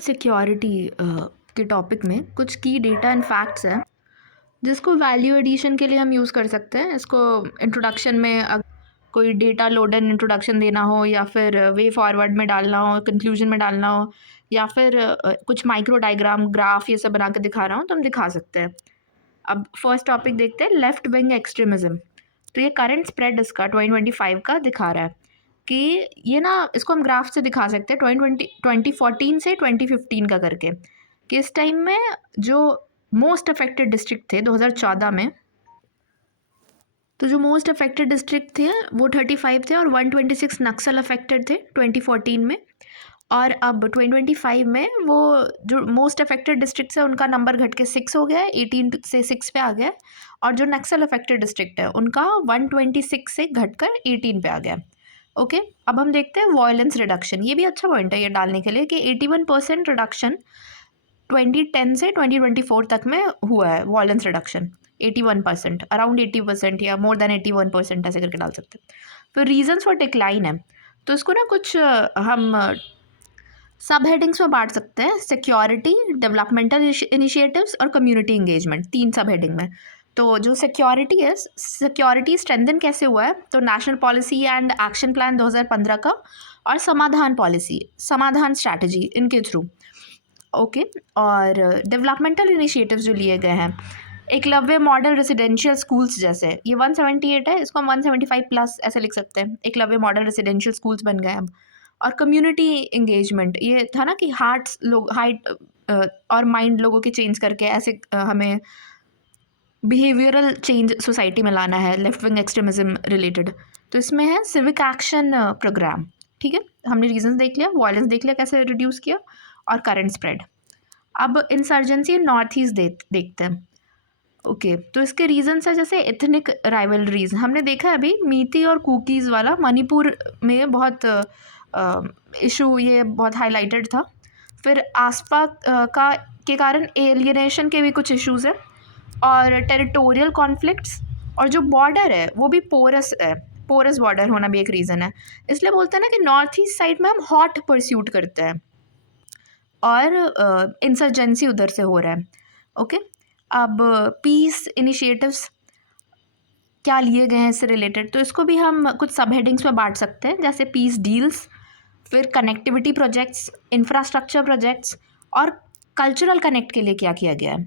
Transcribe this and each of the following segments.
Security के topic में कुछ की डेटा एंड फैक्ट्स हैं जिसको वैल्यू एडिशन के लिए हम यूज़ कर सकते हैं। इसको इंट्रोडक्शन में कोई डेटा लोड एंड इंट्रोडक्शन देना हो, या फिर वे फॉरवर्ड में डालना हो, कंक्लूजन में डालना हो, या फिर कुछ माइक्रो डायग्राम ग्राफ ये सब बना के दिखा रहा हूँ तो हम दिखा सकते हैं। अब फर्स्ट टॉपिक देखते हैं, लेफ्ट विंग एक्सट्रीमिज़म। तो ये करंट स्प्रेड इसका 2025 का दिखा रहा है कि ये ना, इसको हम ग्राफ से दिखा सकते हैं 2014 से 2015 का करके, कि इस टाइम में जो मोस्ट अफेक्टेड डिस्ट्रिक्ट थे 2014 में, तो जो मोस्ट अफेक्टेड डिस्ट्रिक्ट थे वो 35 थे और 126 नक्सल अफेक्टेड थे 2014 में। और अब 2025 में वो जो मोस्ट अफेक्टेड डिस्ट्रिक्ट है उनका नंबर घट के 6 हो गया है, 18 से 6 पे आ गया है। और जो नक्सल अफेक्टेड डिस्ट्रिक्ट है उनका 126 से घटकर 18 पे आ गया है। ओके, अब हम देखते हैं वायलेंस रिडक्शन। ये भी अच्छा पॉइंट है ये डालने के लिए कि 81% रिडक्शन 2010 से 2024 तक में हुआ है। वायलेंस रिडक्शन 81%, अराउंड 80% या मोर देन 81% ऐसे करके डाल सकते हैं। फिर रीजंस फॉर डिक्लाइन है, तो इसको ना कुछ हम सब हेडिंग्स में बांट सकते हैं, सिक्योरिटी, डेवलपमेंटल इनिशिएटिव्स और कम्युनिटी इंगेजमेंट, 3 सब हेडिंग में। तो जो सिक्योरिटी है, सिक्योरिटी स्ट्रेंथन कैसे हुआ है, तो national policy and action plan 2015 का, और समाधान पॉलिसी, समाधान स्ट्रैटेजी, इनके थ्रू। ओके, और डेवलपमेंटल इनिशिएटिव्स जो लिए गए हैं, एकलव्य मॉडल रेसिडेंशियल स्कूल्स, जैसे ये 178 है, इसको हम 175 प्लस ऐसे लिख सकते हैं, एकलव्य मॉडल रेसिडेंशियल स्कूल्स बन गए अब। और कम्युनिटी इंगेजमेंट, ये था ना कि हाइट और माइंड लोगों के चेंज करके ऐसे हमें बिहेवियरल चेंज सोसाइटी में लाना है लेफ्ट विंग एक्सट्रीमिज्म रिलेटेड। तो इसमें है सिविक एक्शन प्रोग्राम। ठीक है, हमने रीजंस देख लिया, वायलेंस देख लिया कैसे रिड्यूस किया, और करंट स्प्रेड। अब इंसर्जेंसी नॉर्थ ईस्ट देखते हैं। ओके, तो इसके रीजंस है जैसे एथनिक राइवलरीज, हमने देखा है अभी मीती और कुकीज़ वाला मणिपुर में बहुत इशू, ये बहुत हाईलाइटेड था। फिर आसपा का के कारण एलियनेशन के भी कुछ इश्यूज हैं, और टेरिटोरियल कॉन्फ्लिक्ट्स, और जो बॉर्डर है वो भी पोरस है, पोरस बॉर्डर होना भी एक रीज़न है। इसलिए बोलते हैं ना कि नॉर्थ ईस्ट साइड में हम हॉट परस्यूट करते हैं और इंसर्जेंसी उधर से हो रहा है। ओके, अब पीस इनिशिएटिव्स क्या लिए गए हैं इससे रिलेटेड, तो इसको भी हम कुछ सब हेडिंग्स में बांट सकते हैं, जैसे पीस डील्स, फिर कनेक्टिविटी प्रोजेक्ट्स, इंफ्रास्ट्रक्चर प्रोजेक्ट्स, और कल्चरल कनेक्ट के लिए क्या किया गया है।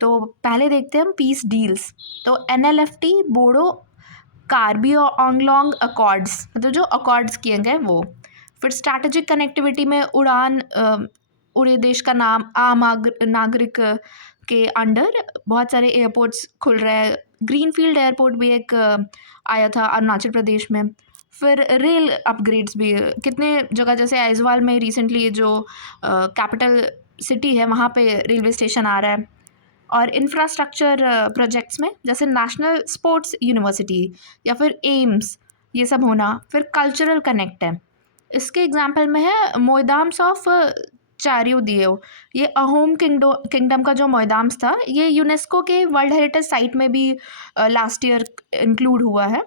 तो पहले देखते हैं हम पीस डील्स। तो NLFT, बोडो, कार्बी आंगलोंग अकॉर्ड्स, मतलब जो अकॉर्ड्स किए गए वो। फिर स्ट्रैटेजिक कनेक्टिविटी में उड़ान, उड़े देश का नाम, आम नागरिक के अंडर बहुत सारे एयरपोर्ट्स खुल रहे हैं। ग्रीनफील्ड एयरपोर्ट भी एक आया था अरुणाचल प्रदेश में। फिर रेल अपग्रेड्स भी कितने जगह, जैसे आइजवाल में रिसेंटली जो कैपिटल सिटी है वहाँ पे रेलवे स्टेशन आ रहा है। और इंफ्रास्ट्रक्चर प्रोजेक्ट्स में जैसे नेशनल स्पोर्ट्स यूनिवर्सिटी या फिर एम्स, ये सब होना। फिर कल्चरल कनेक्ट है, इसके एग्जाम्पल में है मोयदाम्स ऑफ चारियोदियो, ये अहोम किंगडम का जो मोयदाम्स था, ये यूनेस्को के वर्ल्ड हेरिटेज साइट में भी लास्ट ईयर इंक्लूड हुआ है।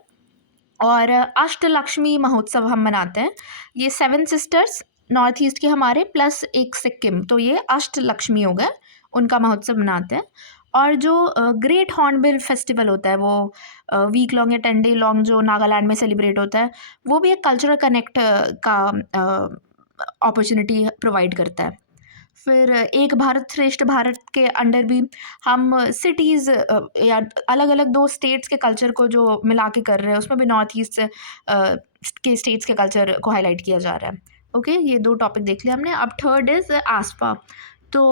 और अष्टलक्ष्मी महोत्सव हम मनाते हैं, ये 7 सिस्टर्स नॉर्थ ईस्ट के हमारे प्लस एक सिक्किम, तो ये अष्टलक्ष्मी हो गए, उनका महोत्सव मनाते हैं। और जो ग्रेट हॉर्नबिल फेस्टिवल होता है, वो वीक लॉन्ग या 10 डे लॉन्ग जो नागालैंड में सेलिब्रेट होता है, वो भी एक कल्चरल कनेक्ट का अपॉर्चुनिटी प्रोवाइड करता है। फिर एक भारत श्रेष्ठ भारत के अंडर भी हम सिटीज़ या अलग अलग 2 स्टेट्स के कल्चर को जो मिला के कर रहे हैं, उसमें भी नॉर्थ ईस्ट के स्टेट्स के कल्चर को हाईलाइट किया जा रहा है। ओके, ये 2 टॉपिक देख लिया हमने। अब थर्ड इज़ आसपा। तो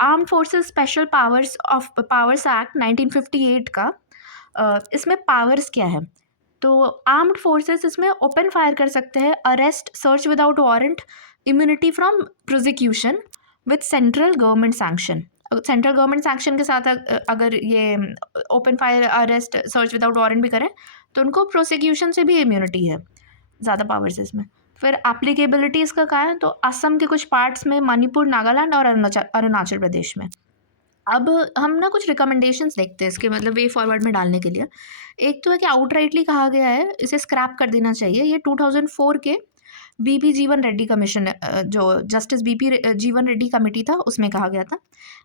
arm forces special powers act 1958 का, इसमें पावर्स क्या है, तो आर्म्ड फोर्सेस इसमें ओपन फायर कर सकते हैं, arrest, search without warrant, immunity from prosecution with central government sanction. Central government sanction के साथ अगर ये open fire, arrest, search without warrant भी करें तो उनको प्रोसिक्यूशन से भी इम्यूनिटी है, ज़्यादा पावर्स इसमें। फिर एप्लीकेबिलिटी इसका क्या है, तो असम के कुछ पार्ट्स में, मणिपुर, नागालैंड और अरुणाचल प्रदेश में। अब हम ना कुछ रिकमेंडेशंस देखते हैं इसके, मतलब वे फॉरवर्ड में डालने के लिए। एक तो है कि आउटराइटली कहा गया है इसे स्क्रैप कर देना चाहिए, ये 2004 के बीपी जीवन रेड्डी कमीशन, जो जस्टिस बीपी जीवन रेड्डी कमेटी था उसमें कहा गया था।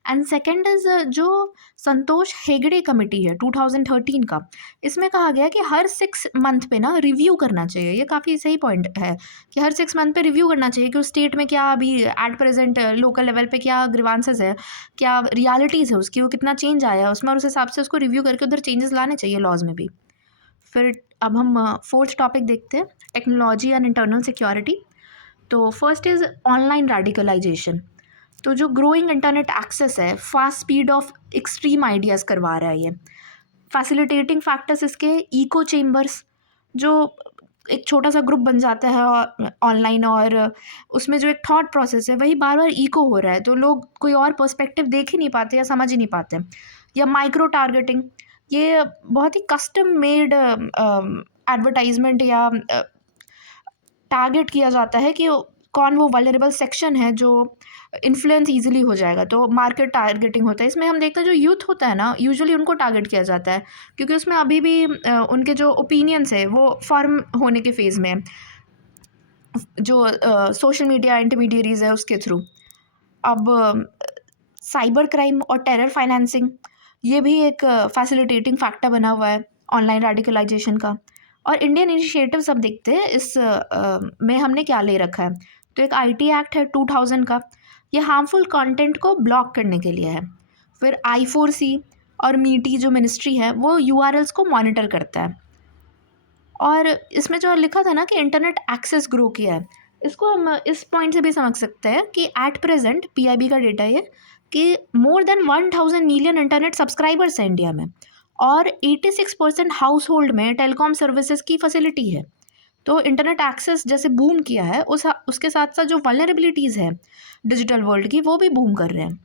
एंड सेकंड इज़ जो संतोष हेगड़े कमेटी है 2013 का, इसमें कहा गया कि हर 6 मंथ पे ना रिव्यू करना चाहिए। ये काफ़ी सही पॉइंट है कि हर 6 मंथ पे रिव्यू करना चाहिए कि उस स्टेट में क्या अभी एट प्रेजेंट लोकल लेवल पे क्या ग्रीवांसेस है, क्या रियलिटीज़ है उसकी, वो कितना चेंज आया है उसमें, और उस हिसाब से उसको रिव्यू करके उधर चेंजेस लाने चाहिए लॉज में भी। फिर अब हम फोर्थ टॉपिक देखते हैं, टेक्नोलॉजी एंड इंटरनल सिक्योरिटी। तो फर्स्ट इज़ ऑनलाइन रेडिकलाइजेशन। तो जो ग्रोइंग इंटरनेट एक्सेस है, fast speed of extreme ideas करवा रहा है ये। फैसिलिटेटिंग फैक्टर्स इसके इको चेम्बर्स, जो एक छोटा सा ग्रुप बन जाता है ऑनलाइन, और उसमें जो एक थॉट प्रोसेस है वही बार बार इको हो रहा है, तो लोग कोई और पर्सपेक्टिव देख ही नहीं पाते या समझ ही नहीं पाते। या माइक्रो टारगेटिंग, ये बहुत ही कस्टम मेड एडवर्टाइजमेंट या टारगेट किया जाता है कि कौन वो वल्नरेबल सेक्शन है जो इन्फ्लुएंस ईजिली हो जाएगा, तो मार्केट टारगेटिंग होता है इसमें। हम देखते हैं जो यूथ होता है ना, यूजुअली उनको टारगेट किया जाता है, क्योंकि उसमें अभी भी उनके जो ओपिनियंस है वो फॉर्म होने के फेज़ में है, जो सोशल मीडिया इंटरमीडियरीज है उसके थ्रू। अब साइबर क्राइम और टेरर फाइनेंसिंग, ये भी एक फैसिलिटेटिंग फैक्टर बना हुआ है ऑनलाइन रेडिकलाइजेशन का। और इंडियन इनिशिएटिव्स अब देखते हैं इस में हमने क्या ले रखा है। तो एक आईटी एक्ट है 2000 का, ये हार्मफुल कंटेंट को ब्लॉक करने के लिए है। फिर I4C और मीटी जो मिनिस्ट्री है वो यूआरएल्स को मॉनिटर करता है। और इसमें जो लिखा था ना कि इंटरनेट एक्सेस ग्रो किया है, इसको हम इस पॉइंट से भी समझ सकते हैं कि एट प्रेजेंट पीआईबी का डेटा ये कि more than 1000 million internet subscribers हैं इंडिया में, और 86% हाउस होल्ड में टेलीकॉम सर्विसेज की फैसिलिटी है। तो इंटरनेट एक्सेस जैसे बूम किया है, उसके साथ साथ जो वल्नरेबिलिटीज़ हैं डिजिटल वर्ल्ड की वो भी बूम कर रहे हैं।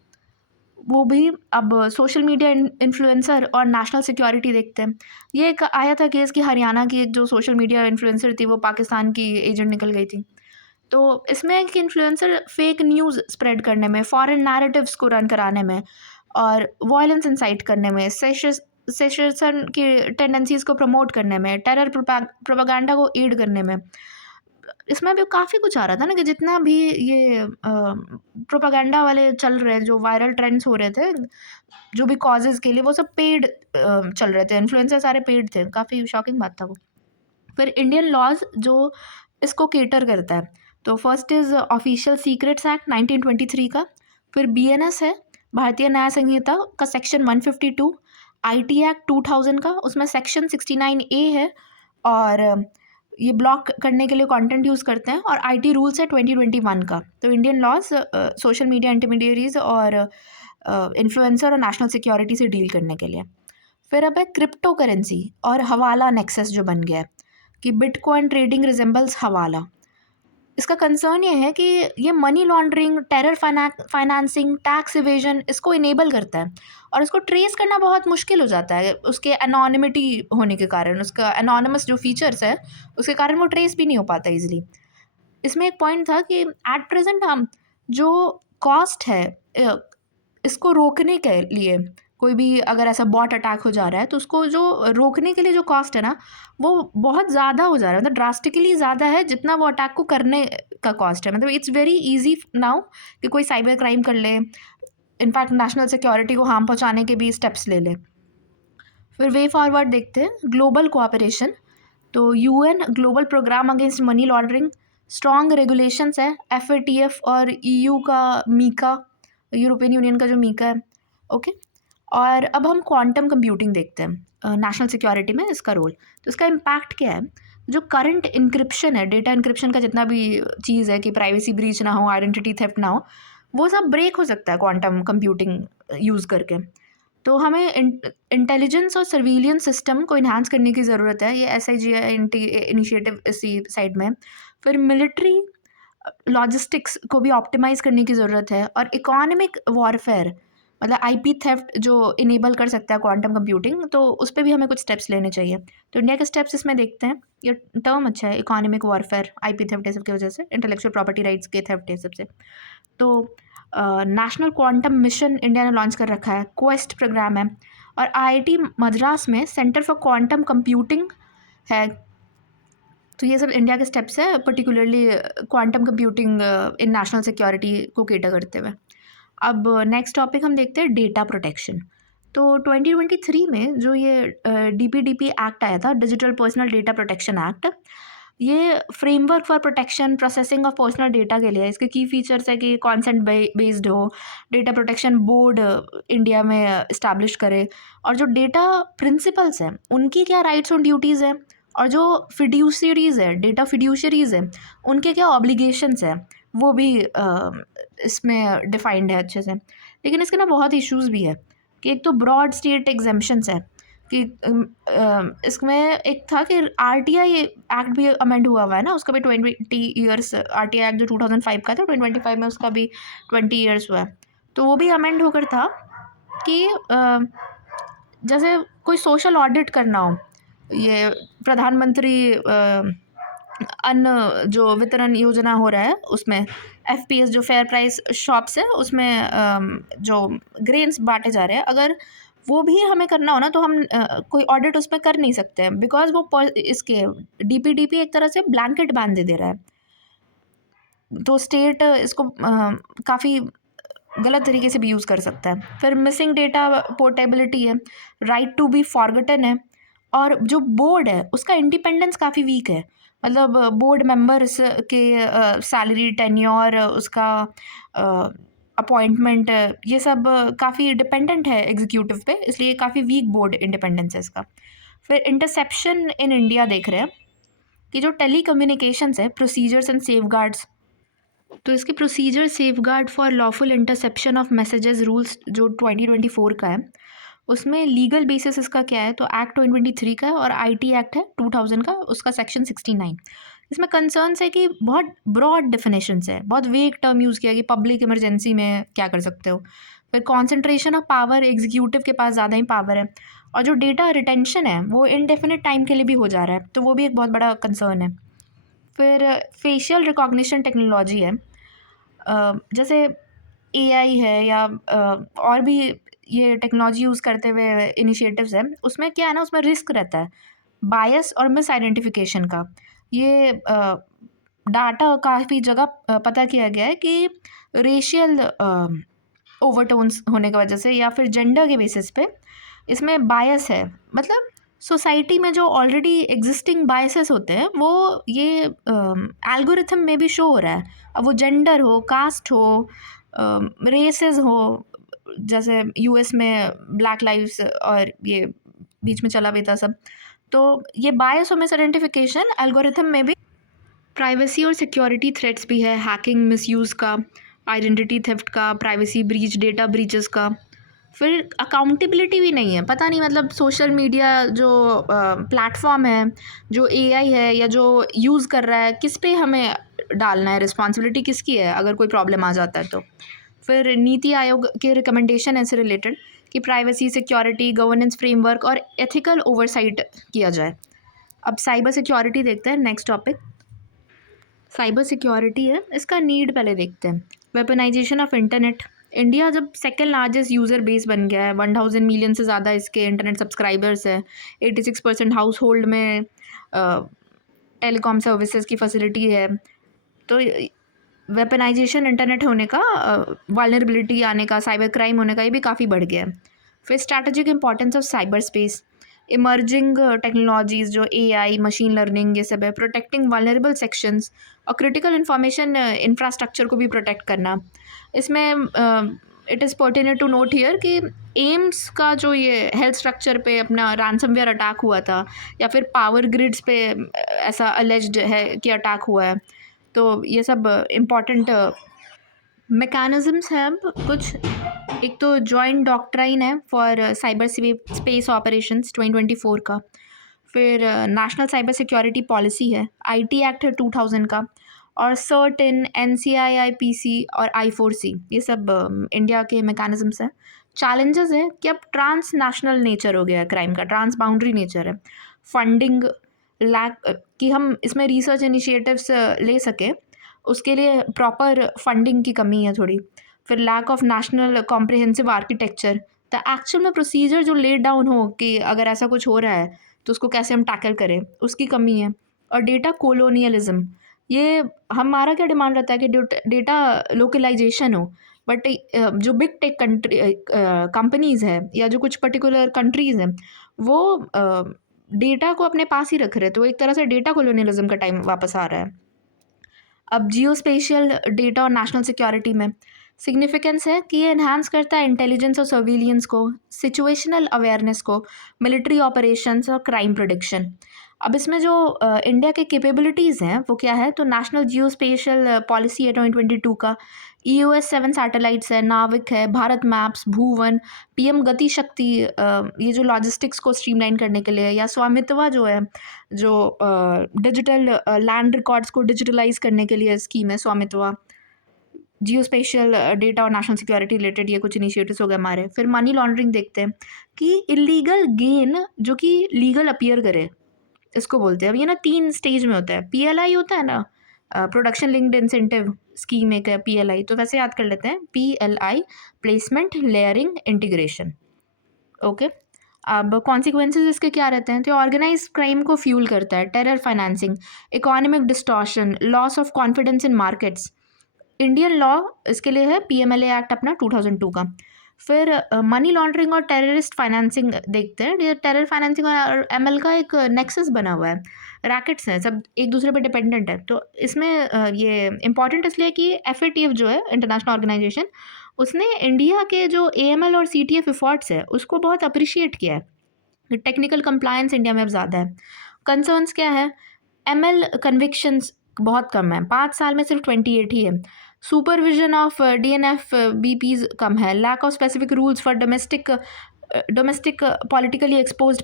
वो भी अब सोशल मीडिया इन्फ्लुएंसर और नेशनल सिक्योरिटी देखते हैं। ये एक आया था केस कि हरियाणा की एक जो सोशल मीडिया इन्फ्लुएंसर थी वो पाकिस्तान की एजेंट निकल गई थी। तो इसमें एक इन्फ्लुएंसर फेक न्यूज़ स्प्रेड करने में, फॉरेन नैरेटिव्स को रन कराने में और वायलेंस इंसाइट करने में, सेशन की टेंडेंसीज़ को प्रमोट करने में, टेरर प्रोपेगेंडा को एड करने में, इसमें भी काफ़ी कुछ आ रहा था ना कि जितना भी ये प्रोपेगेंडा वाले चल रहे, जो वायरल ट्रेंड्स हो रहे थे, जो भी कॉजेज़ के लिए, वो सब पेड चल रहे थे, इन्फ्लुएंसर सारे पेड थे। काफ़ी शॉकिंग बात था वो। फिर इंडियन लॉज जो इसको केटर करता है, तो first is official secrets act 1923 का। फिर बीएनएस है, भारतीय न्याय संहिता का सेक्शन 152, आईटी एक्ट 2000 का, उसमें सेक्शन 69A है, और ये ब्लॉक करने के लिए कंटेंट यूज़ करते हैं। और आईटी रूल्स है 2021 का। तो Indian laws social media intermediaries और इन्फ्लुएंसर और नेशनल सिक्योरिटी से डील करने के लिए। फिर अब है क्रिप्टो करेंसी और हवाला नेक्सस जो बन गया है कि बिटकॉइन ट्रेडिंग रिजेंबल्स हवाला। इसका कंसर्न ये है कि ये money laundering, terror financing, tax evasion इसको इनेबल करता है, और इसको ट्रेस करना बहुत मुश्किल हो जाता है उसके एनोनिमिटी होने के कारण। उसका एनोनिमस जो फीचर्स है उसके कारण वो ट्रेस भी नहीं हो पाता ईजिली। इसमें एक पॉइंट था कि एट प्रेजेंट हम जो कॉस्ट है इसको रोकने के लिए, कोई भी अगर ऐसा बॉट अटैक हो जा रहा है तो उसको जो रोकने के लिए जो कॉस्ट है ना वो बहुत ज़्यादा हो जा रहा है, मतलब ड्रास्टिकली ज़्यादा है जितना वो अटैक को करने का कॉस्ट है। मतलब इट्स वेरी इजी नाउ कि कोई साइबर क्राइम कर ले, इनफैक्ट नेशनल सिक्योरिटी को हार्म पहुंचाने के भी स्टेप्स ले ले। फिर वे फॉरवर्ड देखते हैं, ग्लोबल कोऑपरेशन। तो UN global programme against money laundering, strong regulations है, एफएटीएफ और ईयू का मीका, यूरोपियन यूनियन का जो मीका है। ओके, और अब हम क्वांटम कंप्यूटिंग देखते हैं नेशनल सिक्योरिटी में इसका रोल। तो इसका इम्पैक्ट क्या है, जो करंट इंक्रिप्शन है, डेटा इंक्रिप्शन का जितना भी चीज़ है कि प्राइवेसी ब्रीच ना हो, आइडेंटिटी थेफ्ट ना हो, वो सब ब्रेक हो सकता है क्वांटम कंप्यूटिंग यूज़ करके। तो हमें इंटेलिजेंस और सर्विलियंस सिस्टम को इन्हांस करने की ज़रूरत है, ये SIGINT इनिशिएटिव इसी साइड में। फिर मिलिट्री लॉजिस्टिक्स को भी ऑप्टिमाइज़ करने की ज़रूरत है, और इकोनॉमिक वॉरफेयर मतलब IP थेफ्ट जो इनेबल कर सकता है क्वांटम कंप्यूटिंग, तो उस पर भी हमें कुछ स्टेप्स लेने चाहिए। तो इंडिया के स्टेप्स इसमें देखते हैं। ये टर्म अच्छा है, इकोनॉमिक वॉरफेयर, IP थेफ्ट ये सब की वजह से, इंटेलेक्चुअल प्रॉपर्टी राइट्स के थेफ्ट ये सबसे। तो नेशनल क्वांटम मिशन इंडिया ने लॉन्च कर रखा है, क्वेस्ट प्रोग्राम है, और IIT मद्रास में सेंटर फॉर क्वांटम कंप्यूटिंग है। तो ये सब इंडिया के स्टेप्स है, particularly quantum computing in national security को केटर करते हुए। अब नेक्स्ट टॉपिक हम देखते हैं डेटा प्रोटेक्शन। तो 2023 में जो ये DPDP एक्ट आया था, digital personal data protection act, ये framework for protection processing of personal data के लिए है। इसके की फीचर्स है कि कॉन्सेंट बेस्ड हो, डेटा प्रोटेक्शन बोर्ड इंडिया में इस्टेब्लिश करे, और जो डेटा प्रिंसिपल्स हैं उनकी क्या राइट्स और ड्यूटीज़ हैं, और जो फिड्यूशरीज़ है, डेटा फिड्यूशरीज़ हैं, उनके क्या ऑब्लिगेशंस हैं, वो भी इसमें डिफाइंड है अच्छे से। लेकिन इसके ना बहुत इश्यूज़ भी है कि एक तो ब्रॉड स्टेट एग्जेम्पशंस है कि इसमें एक था कि RTI एक्ट भी अमेंड हुआ है ना, उसका भी 20 ईयर्स, RTI एक्ट जो 2005 का था, 2025 में उसका भी 20 ईयर्स हुआ है। तो वो भी अमेंड होकर था कि जैसे कोई सोशल ऑडिट करना हो, ये प्रधानमंत्री अन्न जो वितरण योजना हो रहा है उसमें FPS जो फेयर प्राइस शॉप्स है उसमें जो ग्रेन्स बांटे जा रहे हैं, अगर वो भी हमें करना हो ना तो हम कोई ऑडिट उसमें कर नहीं सकते हैं, बिकॉज वो इसके DPDP एक तरह से ब्लैंकेट बैन दे रहा है। तो स्टेट इसको काफ़ी गलत तरीके से भी यूज़ कर सकता है। फिर मिसिंग डेटा पोर्टेबिलिटी है, राइट टू बी फॉरगटन है, और जो बोर्ड है उसका इंडिपेंडेंस काफ़ी वीक है। मतलब बोर्ड मेंबर्स के सैलरी, टेन्योर, उसका अपॉइंटमेंट, ये सब काफ़ी डिपेंडेंट है एग्जीक्यूटिव पे, इसलिए काफ़ी वीक बोर्ड इंडिपेंडेंस है इसका। फिर इंटरसेप्शन इन इंडिया देख रहे हैं कि जो टेली कम्युनिकेशंस है, प्रोसीजर्स एंड सेफगार्ड्स, तो इसके procedure safeguard for lawful interception of messages rules जो 2024 का है, उसमें लीगल बेसिस इसका क्या है, तो एक्ट 2023 का है, और IT एक्ट है 2000 का, उसका सेक्शन 69। इसमें कंसर्न्स है कि बहुत ब्रॉड डेफिनेशंस है, बहुत वेग टर्म यूज़ किया कि पब्लिक इमरजेंसी में क्या कर सकते हो। फिर कॉन्सेंट्रेशन ऑफ पावर, एग्जीक्यूटिव के पास ज़्यादा ही पावर है, और जो डेटा रिटेंशन है वो इनडेफिनिट टाइम के लिए भी हो जा रहा है, तो वो भी एक बहुत बड़ा कंसर्न है। फिर फेशियल रिकॉग्निशन टेक्नोलॉजी है, जैसे AI है या और भी ये टेक्नोलॉजी यूज़ करते हुए इनिशिएटिव्स हैं, उसमें क्या है ना, उसमें रिस्क रहता है बायस और मिस आइडेंटिफिकेशन का। ये डाटा काफ़ी जगह पता किया गया है कि रेशियल ओवरटोन्स होने की वजह से या फिर जेंडर के बेसिस पे इसमें बायस है। मतलब सोसाइटी में जो ऑलरेडी एग्जिस्टिंग बायसेस होते हैं वो ये एल्गोरिथम में भी शो हो रहा है। अब वो जेंडर हो, कास्ट हो, रेसेस हो, जैसे US में ब्लैक लाइव्स और ये बीच में चला भी था सब, तो ये बायस और मिस आइडेंटिफिकेशन एल्गोरिथम में भी। प्राइवेसी और सिक्योरिटी थ्रेट्स भी है, हैकिंग, मिसयूज़ का, आइडेंटिटी थेफ्ट का, प्राइवेसी ब्रीच, डेटा ब्रीचेस का। फिर अकाउंटेबिलिटी भी नहीं है, पता नहीं मतलब सोशल मीडिया जो प्लेटफॉर्म है, जो AI है या जो यूज़ कर रहा है, किस पे हमें डालना है, रिस्पॉन्सिबिलिटी किसकी है अगर कोई प्रॉब्लम आ जाता है तो। फिर नीति आयोग के रिकमेंडेशन ऐसे रिलेटेड कि प्राइवेसी, सिक्योरिटी, गवर्नेंस फ्रेमवर्क और एथिकल ओवरसाइट किया जाए। अब साइबर सिक्योरिटी देखते हैं, नेक्स्ट टॉपिक साइबर सिक्योरिटी है, इसका नीड पहले देखते हैं। वेपनाइजेशन ऑफ इंटरनेट, इंडिया जब सेकेंड लार्जेस्ट यूज़र बेस बन गया है, 1000 मिलियन से ज़्यादा इसके इंटरनेट सब्सक्राइबर्स है, 86% हाउस होल्ड में टेलीकॉम सर्विसेज की फैसिलिटी है, तो वेपनाइजेशन इंटरनेट होने का, वालनरेबिलिटी आने का, साइबर क्राइम होने का, ये भी काफ़ी बढ़ गया है। फिर strategic importance of cyber space, emerging technologies जो AI, मशीन लर्निंग, ये सब है, प्रोटेक्टिंग वालनरेबल सेक्शंस और क्रिटिकल इंफॉर्मेशन इंफ्रास्ट्रक्चर को भी प्रोटेक्ट करना। इसमें it is pertinent to note here कि एम्स का जो ये हेल्थ स्ट्रक्चर पे अपना रैंसमवेयर अटैक हुआ था, या फिर पावर ग्रिड्स पे ऐसा अलेज्ड है कि अटैक हुआ है, तो ये सब इम्पॉर्टेंट मैकेनिज़म्स हैं। अब कुछ, एक तो जॉइंट डॉक्ट्राइन है फॉर साइबर स्पेस ऑपरेशंस 2024 का, फिर नेशनल साइबर सिक्योरिटी पॉलिसी है, IT एक्ट है 2000 का, और सर्टिन, NCIIPC और I4C, ये सब इंडिया के मैकेनिज़म्स हैं। चैलेंजेस है कि अब ट्रांस नेशनल नेचर हो गया है क्राइम का, ट्रांस बाउंड्री नेचर है, फंडिंग लैक कि हम इसमें रिसर्च इनिशिएटिव्स ले सकें, उसके लिए प्रॉपर फंडिंग की कमी है थोड़ी। फिर lack of national comprehensive architecture, the actual में प्रोसीजर जो लेड डाउन हो कि अगर ऐसा कुछ हो रहा है तो उसको कैसे हम टैकल करें, उसकी कमी है। और डेटा कोलोनियलिज्म। ये हमारा क्या डिमांड रहता है कि डेटा लोकलाइजेशन हो, बट जो बिग टेक कंट्री कंपनीज़ है या जो कुछ पर्टिकुलर कंट्रीज़ हैं वो डेटा को अपने पास ही रख रहे हैं, तो एक तरह से डेटा कोलोनियलिज्म का टाइम वापस आ रहा है। अब जियो स्पेशियल डेटा और नेशनल सिक्योरिटी में सिग्निफिकेंस है कि ये इन्हांस करता है इंटेलिजेंस और सर्विलियंस को, सिचुएशनल अवेयरनेस को, मिलिट्री ऑपरेशंस और क्राइम प्रिडिक्शन। अब इसमें जो इंडिया के कैपेबिलिटीज़ हैं वो क्या है, तो नेशनल जियो स्पेशियल पॉलिसी है 2022 का, EOS-7 सैटेलाइट्स है, नाविक है, भारत मैप्स, भूवन, PM गति शक्ति, ये जो लॉजिस्टिक्स को स्ट्रीमलाइन करने के लिए, या स्वामित्व जो है, जो डिजिटल लैंड रिकॉर्ड्स को डिजिटलाइज करने के लिए स्कीम है स्वामित्व, जियो स्पेशियल डेटा और नेशनल सिक्योरिटी रिलेटेड ये कुछ इनिशिएटिव्स हो गए हमारे। फिर मनी लॉन्ड्रिंग देखते हैं कि इलीगल गेन जो कि लीगल अपीयर करे, इसको बोलते हैं। अब ये ना 3 स्टेज में होता है। PLI होता है ना, प्रोडक्शन लिंक्ड इंसेंटिव स्कीम एक है PLI, तो वैसे याद कर लेते हैं PLI, placement, layering, integration. Okay, अब कॉन्सिक्वेंसेज इसके क्या रहते हैं, तो ऑर्गेनाइज क्राइम को फ्यूल करता है, terror financing, economic distortion, loss of confidence in markets. Indian law इसके लिए है PMLA एक्ट अपना 2002 का। फिर मनी लॉन्ड्रिंग और टेररिस्ट फाइनेंसिंग देखते हैं। ये टेरर फाइनेंसिंग और ML का एक नेक्सस बना हुआ है, रैकेट्स हैं, सब एक दूसरे पे डिपेंडेंट है। तो इसमें ये इम्पॉर्टेंट इसलिए कि FATF जो है इंटरनेशनल ऑर्गेनाइजेशन, उसने इंडिया के जो AML और CTF एफर्ट्स है उसको बहुत अप्रिशिएट किया है। टेक्निकल कंप्लायंस इंडिया में अब ज़्यादा है। कंसर्न्स क्या है, ML कन्विक्शंस बहुत कम है, 5 साल में सिर्फ 28 ही है। सुपरविजन ऑफ DNF BPs कम है। Lack of specific rules for domestic politically exposed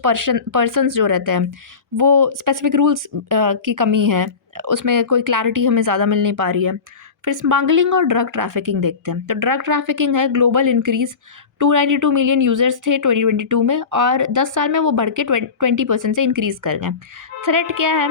persons जो रहते हैं, वो स्पेसिफिक रूल्स की कमी है, उसमें कोई क्लैरिटी हमें ज़्यादा मिल नहीं पा रही है। फिर स्मगलिंग और ड्रग ट्रैफिकिंग देखते हैं। तो ड्रग ट्रैफिकिंग है ग्लोबल इंक्रीज, 292 मिलियन यूजर्स थे 2022 में, और 10 साल में वो बढ़ के 20% से इंक्रीज़ कर गए। थ्रेट क्या है,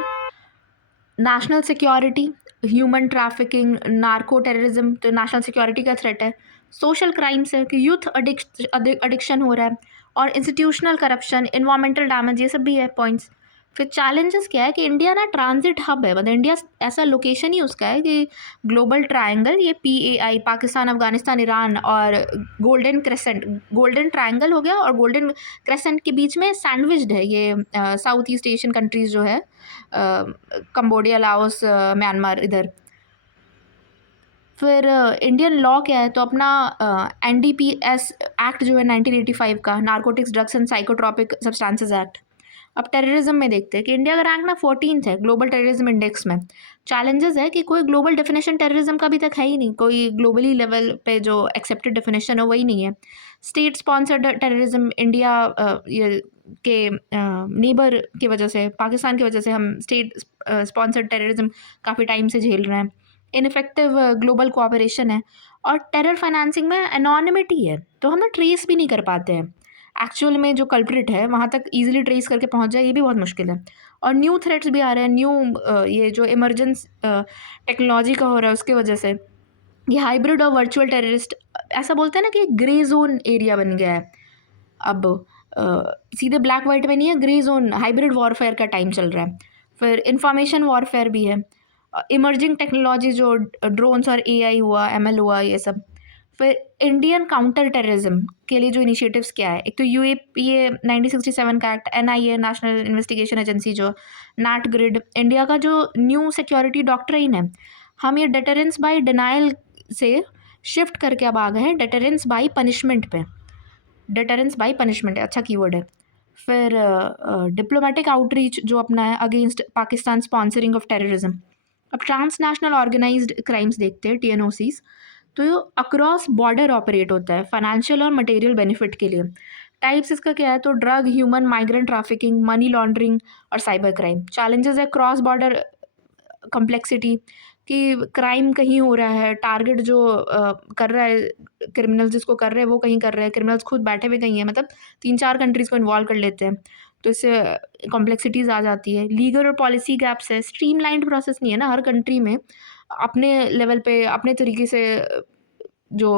national security, human trafficking, narco terrorism, तो नेशनल सिक्योरिटी का थ्रेट है। सोशल क्राइम्स है कि यूथ एडिक्शन हो रहा है, और इंस्टीट्यूशनल करप्शन, इन्वायरमेंटल डैमेज, ये सब भी है पॉइंट्स। फिर चैलेंजेस क्या है कि इंडिया ना ट्रांजिट हब है, मतलब इंडिया ऐसा लोकेशन ही उसका है कि ग्लोबल ट्रायंगल, ये PAI, पाकिस्तान, अफगानिस्तान, ईरान और गोल्डन क्रेसेंट, गोल्डन ट्रायंगल हो गया और गोल्डन क्रेसेंट के बीच में सैंडविच्ड है ये साउथ ईस्ट एशियन कंट्रीज़ जो है, कंबोडिया, लाओस, म्यांमार इधर। फिर इंडियन लॉ क्या है, तो अपना NDPS एक्ट जो है 1985 का, narcotics, drugs and psychotropic substances act. अब टेररिज्म में देखते हैं कि इंडिया का रैंक ना 14th है ग्लोबल टेररिज्म इंडेक्स में। चैलेंजेस है कि कोई ग्लोबल डेफिनेशन टेररिज्म का अभी तक है ही नहीं, कोई ग्लोबली लेवल पे जो एक्सेप्टेड डेफिनेशन है वही नहीं है। स्टेट स्पॉन्सर्ड टेररिज्म इंडिया ये के नेबर की वजह से, पाकिस्तान की वजह से हम स्टेट स्पॉन्सर्ड टेररिज्म काफ़ी टाइम से झेल रहे हैं। इनफेक्टिव ग्लोबल कोऑपरेशन है, और टेरर फाइनेंसिंग में एनोनिमिटी है, तो हम ना ट्रेस भी नहीं कर पाते हैं एक्चुअल में जो कल्प्रिट है वहाँ तक ईजिली ट्रेस करके पहुँच जाए, ये भी बहुत मुश्किल है। और न्यू थ्रेट्स भी आ रहे हैं, न्यू ये जो इमरजेंस टेक्नोलॉजी का हो रहा है उसके वजह से, ये हाइब्रिड और वर्चुअल टेररिस्ट, ऐसा बोलते हैं ना कि ग्रे जोन एरिया बन गया है अब, सीधे ब्लैक वाइट में नहीं है, ग्रे जोन, हाइब्रिड वॉरफेयर का टाइम चल रहा है। फिर इंफॉर्मेशन वॉरफेयर भी है, इमर्जिंग टेक्नोलॉजी जो ड्रोन्स और AI हुआ, ML हुआ, ये सब। फिर इंडियन काउंटर टेररिज्म के लिए जो इनिशिएटिव्स क्या है, एक तो UAPA 1967 का act, NIA national investigation agency जो, नाट ग्रिड, इंडिया का जो न्यू सिक्योरिटी डॉक्ट्रिन है, हम ये डेटरेंस बाय डिनाइल से शिफ्ट करके अब आ गए हैं डेटरेंस बाय पनिशमेंट पे। डेटरेंस बाय पनिशमेंट अच्छा कीवर्ड है। फिर डिप्लोमेटिक आउटरीच जो अपना है against Pakistan sponsoring of terrorism. अब ट्रांसनेशनल ऑर्गेनाइज्ड क्राइम्स देखते हैं, TNOCs, तो ये अक्रॉस बॉर्डर ऑपरेट होता है फाइनेंशियल और मटेरियल बेनिफिट के लिए। टाइप्स इसका क्या है, तो drug, human, migrant trafficking, money laundering और साइबर क्राइम। चैलेंजेस है क्रॉस बॉर्डर कम्प्लेक्सिटी, कि क्राइम कहीं हो रहा है, टारगेट जो कर रहा है, क्रिमिनल्स जिसको कर रहे हैं वो कहीं कर रहे हैं, क्रिमिनल्स खुद बैठे हुए कहीं हैं, मतलब 3-4 कंट्रीज़ को इन्वॉल्व कर लेते हैं, तो इससे कॉम्प्लेक्सिटीज़ आ जाती है। लीगल और पॉलिसी गैप्स है, स्ट्रीमलाइंड प्रोसेस नहीं है ना, हर कंट्री में अपने लेवल पे अपने तरीके से जो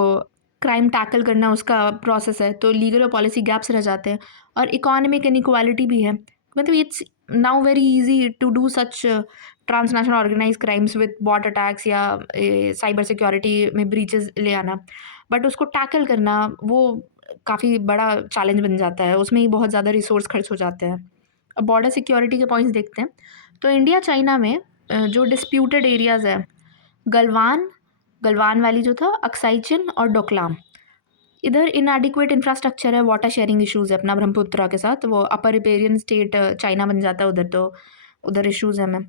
क्राइम टैकल करना उसका प्रोसेस है, तो लीगल और पॉलिसी गैप्स रह जाते हैं। और इकोनॉमिक इनइक्वालिटी भी है, मतलब now very easy to do such transnational organise crimes with bot attacks या साइबर सिक्योरिटी में ब्रीचेस ले आना, बट उसको टैकल करना वो काफ़ी बड़ा चैलेंज बन जाता है, उसमें ही बहुत ज़्यादा रिसोर्स खर्च हो जाते हैं। अब बॉर्डर सिक्योरिटी के पॉइंट्स देखते हैं। तो इंडिया चाइना में जो डिस्प्यूटेड एरियाज़ है, गलवान गलवान वैली जो था, अक्साई चिन और डोकलाम, इधर इनएडिक्वेट इंफ्रास्ट्रक्चर है, वाटर शेयरिंग इश्यूज़ है अपना ब्रह्मपुत्रा के साथ, वो अपर रिपेरियन स्टेट चाइना बन जाता है उधर, तो उधर इश्यूज़ है मैम।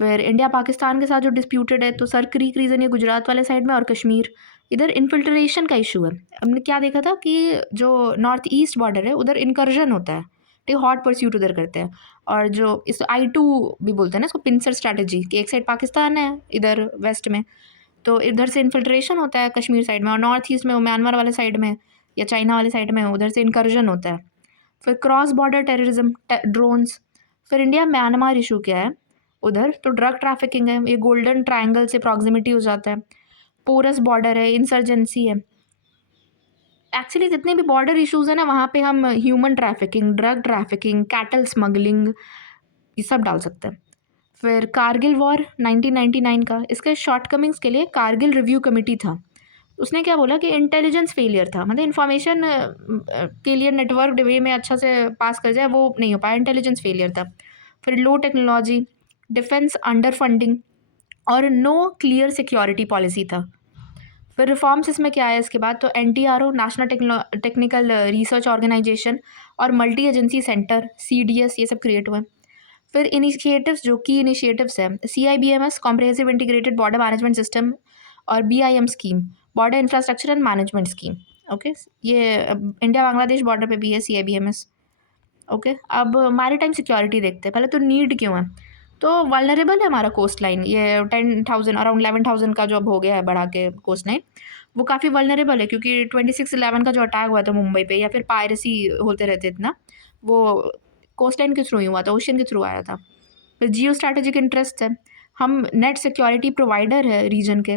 फिर इंडिया पाकिस्तान के साथ जो डिस्प्यूटेड है, तो सर क्रीक रीजन ये गुजरात वाले साइड में, और कश्मीर इधर इन्फिल्ट्रेशन का इशू है। हमने क्या देखा था कि जो नॉर्थ ईस्ट बॉर्डर है उधर इनकर्जन होता है, ठीक है, हॉट परस्यूट उधर करते हैं। और जो इस I-2 भी बोलते हैं ना इसको, पिंसर स्ट्रैटेजी, कि एक साइड पाकिस्तान है इधर वेस्ट में, तो इधर से इन्फिल्ट्रेशन होता है कश्मीर साइड में, और नॉर्थ ईस्ट में वो म्यांमार वाले साइड में या चाइना वाले साइड में उधर से इनकर्जन होता है। फिर क्रॉस बॉर्डर टेररिज्म, ड्रोन्स। फिर इंडिया म्यांमार इशू क्या है उधर, तो ड्रग ट्रैफिकिंग है, ये गोल्डन ट्रायंगल से प्रॉक्सिमिटी हो जाता है, पोरस बॉर्डर है, इंसर्जेंसी है। एक्चुअली जितने भी बॉर्डर इश्यूज़ है ना, वहाँ पे हम human trafficking, drug trafficking, cattle smuggling, ये सब डाल सकते हैं। फिर कारगिल वॉर 1999 का, इसके शॉर्टकमिंग्स के लिए कारगिल रिव्यू कमेटी था, उसने क्या बोला कि इंटेलिजेंस फेलियर था, मतलब इन्फॉर्मेशन के लिए नेटवर्क वे में अच्छा से पास कर जाए वो नहीं हो पाया, इंटेलिजेंस फेलियर था। फिर लो टेक्नोलॉजी, डिफेंस अंडर फंडिंग, और नो क्लियर सिक्योरिटी पॉलिसी था। फिर रिफॉर्म्स इसमें क्या है इसके बाद, तो NTRO, national technical research organisation, और मल्टी एजेंसी सेंटर CDS, ये सब क्रिएट हुए। फिर इनिशिएटिव्स, जो की इनिशिएटिव्स हैं, CIBMS, comprehensive integrated border management system, और BIM scheme, border infrastructure and management scheme. Okay, ये इंडिया बांग्लादेश बॉर्डर पे भी है CIBMS। ओके, अब मैरीटाइम सिक्योरिटी देखते हैं। पहले तो नीड क्यों है, तो वल्नरेबल है हमारा कोस्ट लाइन, ये 10,000 अराउंड 11,000 का जो अब हो गया है बढ़ा के कोस्ट लाइन, वो काफ़ी वल्नरेबल है, क्योंकि 26/11 का जो अटैक हुआ था मुंबई पे, या फिर पायरेसी होते रहते इतना, वो कोस्ट लाइन के थ्रू ही हुआ था, ओशन के थ्रू आया था। फिर जियो स्ट्रैटेजिक इंटरेस्ट है, हम नेट सिक्योरिटी प्रोवाइडर है रीजन के,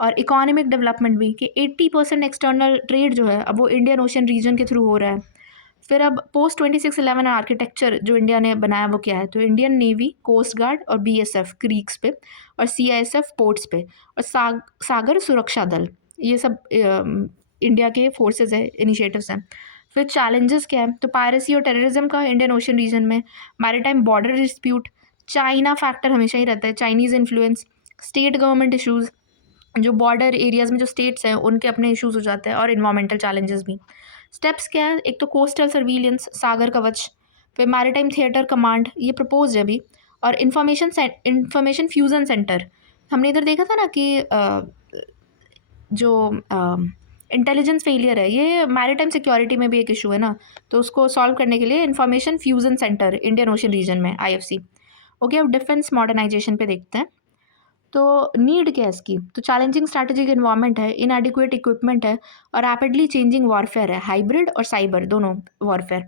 और इकोनॉमिक डेवलपमेंट भी, कि 80% एक्सटर्नल ट्रेड जो है अब वो इंडियन ओशन रीजन के थ्रू हो रहा है। फिर अब पोस्ट 26/11 आर्किटेक्चर जो इंडिया ने बनाया वो क्या है, तो इंडियन नेवी, कोस्ट गार्ड और BSF क्रीक्स पे, और CISF पोर्ट्स पे, और सागर सुरक्षा दल, ये सब इंडिया के फोर्सेस है, इनिशिएटिव्स हैं। फिर चैलेंजेस क्या है, तो पायरेसी और टेररिज्म का इंडियन ओशन रीजन में, maritime border dispute, China factor हमेशा ही रहता है, Chinese influence, state government issues, जो बॉर्डर एरियाज़ में जो स्टेट्स हैं उनके अपने इश्यूज हो जाते हैं, और इन्वायरमेंटल चैलेंजेस भी। स्टेप्स क्या है, एक तो कोस्टल सर्विलियंस, सागर कवच, फिर मैरिटाइम थिएटर कमांड, ये प्रपोज है अभी, और इंफॉर्मेशन फ्यूज़न सेंटर। हमने इधर देखा था ना कि जो इंटेलिजेंस फेलियर है, ये मैरिटाइम सिक्योरिटी में भी एक इशू है ना, तो उसको सॉल्व करने के लिए information fusion centre Indian Ocean region में, IFC। ओके, अब डिफेंस मॉडर्नाइजेशन पे देखते हैं। तो नीड क्या है इसकी, तो चैलेंजिंग स्ट्रैटेजिक इन्वायरमेंट है, इनएडिक्वेट इक्विपमेंट है, और रैपिडली चेंजिंग वॉरफेयर है, हाइब्रिड और साइबर दोनों वॉरफेयर।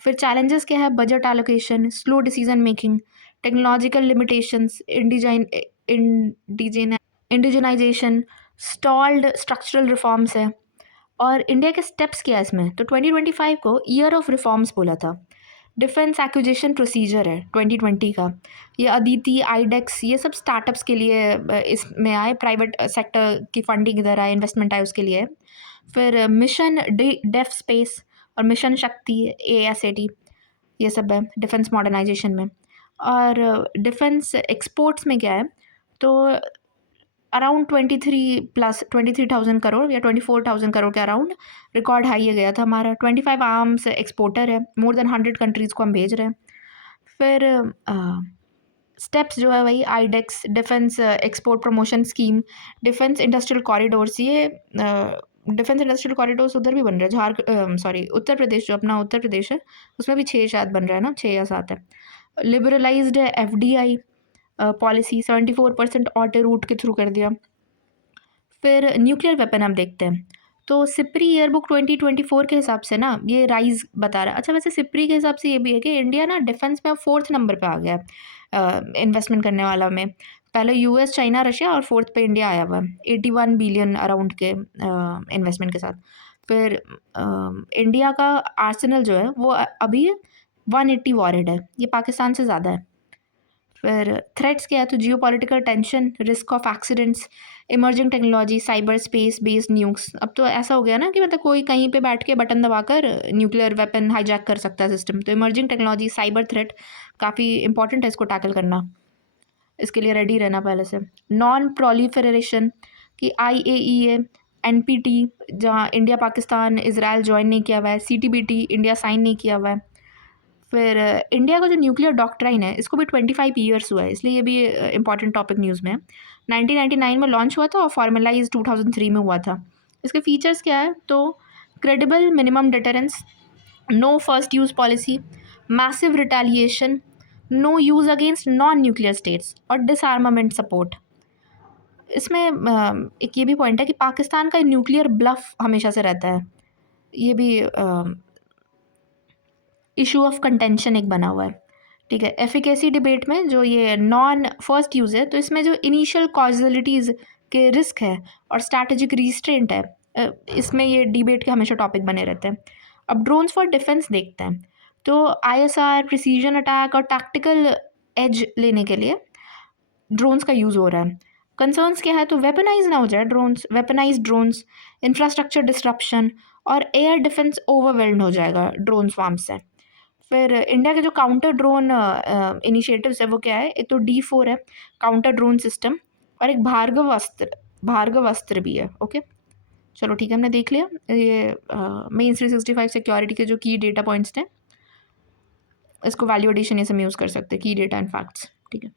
फिर चैलेंजेस क्या है, budget allocation, slow decision making, technological limitations, indigenisation, stalled structural reforms है। और इंडिया के स्टेप्स क्या है इसमें, तो 2025 को ईयर ऑफ रिफॉर्म्स बोला था। डिफेंस एक्विजिशन प्रोसीजर है 2020 का, ये अदिति, आईडेक्स, ये सब स्टार्टअप्स के लिए इसमें आए, प्राइवेट सेक्टर की फंडिंग इधर आए, इन्वेस्टमेंट आए उसके लिए। फिर मिशन डेफ स्पेस और मिशन शक्ति, ASAT, ये सब है डिफेंस मॉडर्नाइजेशन में। और डिफेंस एक्सपोर्ट्स में क्या है, तो अराउंड 23,000 करोड़ या 24,000 करोड़ के अराउंड रिकॉर्ड हाई ये गया था हमारा। 25 आर्म्स एक्सपोर्टर है, मोर देन 100 कंट्रीज़ को हम भेज रहे हैं। फिर स्टेप्स जो है वही iDEX, defence export promotion scheme, defence industrial corridors, ये डिफेंस इंडस्ट्रियल कॉरिडोर्स उधर भी बन रहे हैं, उत्तर प्रदेश, जो अपना उत्तर प्रदेश है उसमें भी 6 शायद बन रहा है ना, 6 या 7 है। Liberalised FDI policy, 74% auto route के थ्रू कर दिया। फिर न्यूक्लियर वेपन हम देखते हैं, तो सिप्री ईयरबुक 2024 के हिसाब से ना ये राइज बता रहा है। अच्छा, वैसे सिप्री के हिसाब से ये भी है कि इंडिया ना डिफेंस में अब 4th नंबर पे आ गया है इन्वेस्टमेंट करने वाला में। पहले US, चाइना, रशिया, और 4th पे इंडिया आया हुआ है 81 बिलियन अराउंड के इन्वेस्टमेंट के साथ। फिर इंडिया का आर्सेनल जो है वो अभी 180 वॉरेड है, ये पाकिस्तान से ज़्यादा है। फिर थ्रेट्स क्या है, तो जियो political tension, risk of accidents, emerging technology, cyber space based nukes. अब तो ऐसा हो गया ना कि मतलब कोई कहीं पे बैठ के बटन दबाकर न्यूक्लियर वेपन हाईजैक कर सकता है सिस्टम। तो इमर्जिंग टेक्नोलॉजी, साइबर थ्रेट काफ़ी इंपॉर्टेंट है, इसको टैकल करना, इसके लिए रेडी रहना पहले से। नॉन प्रोलिफरेशन की IAEA, NPT जहाँ इंडिया पाकिस्तान इजराइल ज्वाइन नहीं किया हुआ है, CTBT इंडिया साइन नहीं किया हुआ है। फिर इंडिया का जो न्यूक्लियर डॉक्ट्राइन है इसको भी 25 ईयर्स हुआ है, इसलिए ये भी इंपॉर्टेंट टॉपिक न्यूज़ में है। 1999 में लॉन्च हुआ था और फॉर्मलाइज 2003 में हुआ था। इसके फीचर्स क्या है, तो credible minimum deterrence, no first use policy, massive retaliation, no use against non nuclear states और डिसआर्मामेंट सपोर्ट। इसमें एक ये भी पॉइंट है कि पाकिस्तान का न्यूक्लियर ब्लफ हमेशा से रहता है, ये भी इशू ऑफ कंटेंशन एक बना हुआ है। ठीक है, एफिकेसी डिबेट में जो ये नॉन फर्स्ट यूज़ है, तो इसमें जो इनिशियल कॉजलिटीज़ के रिस्क है और स्ट्रैटेजिक रिस्ट्रेंट है, इसमें ये डिबेट के हमेशा टॉपिक बने रहते हैं। अब ड्रोन्स फॉर डिफेंस देखते हैं, तो ISR, प्रिसीजन अटैक और टैक्टिकल एज लेने के लिए ड्रोन्स का यूज़ हो रहा है। कंसर्न्स क्या है, तो वेपनाइज ना हो जाए drones, weaponise drones, infrastructure disruption और एयर डिफेंस ओवरवेल्ड हो जाएगा ड्रोन स्वार्म से। फिर इंडिया के जो काउंटर ड्रोन इनिशिएटिव्स है वो क्या है, एक तो D4 है काउंटर ड्रोन सिस्टम, और एक भार्गव अस्त्र भी है। ओके, चलो ठीक है, हमने देख लिया ये मेन 365 सिक्योरिटी के जो की डेटा पॉइंट्स थे, इसको वैल्यू एडिशन ये सब यूज़ कर सकते हैं, की डेटा एंड फैक्ट्स। ठीक है।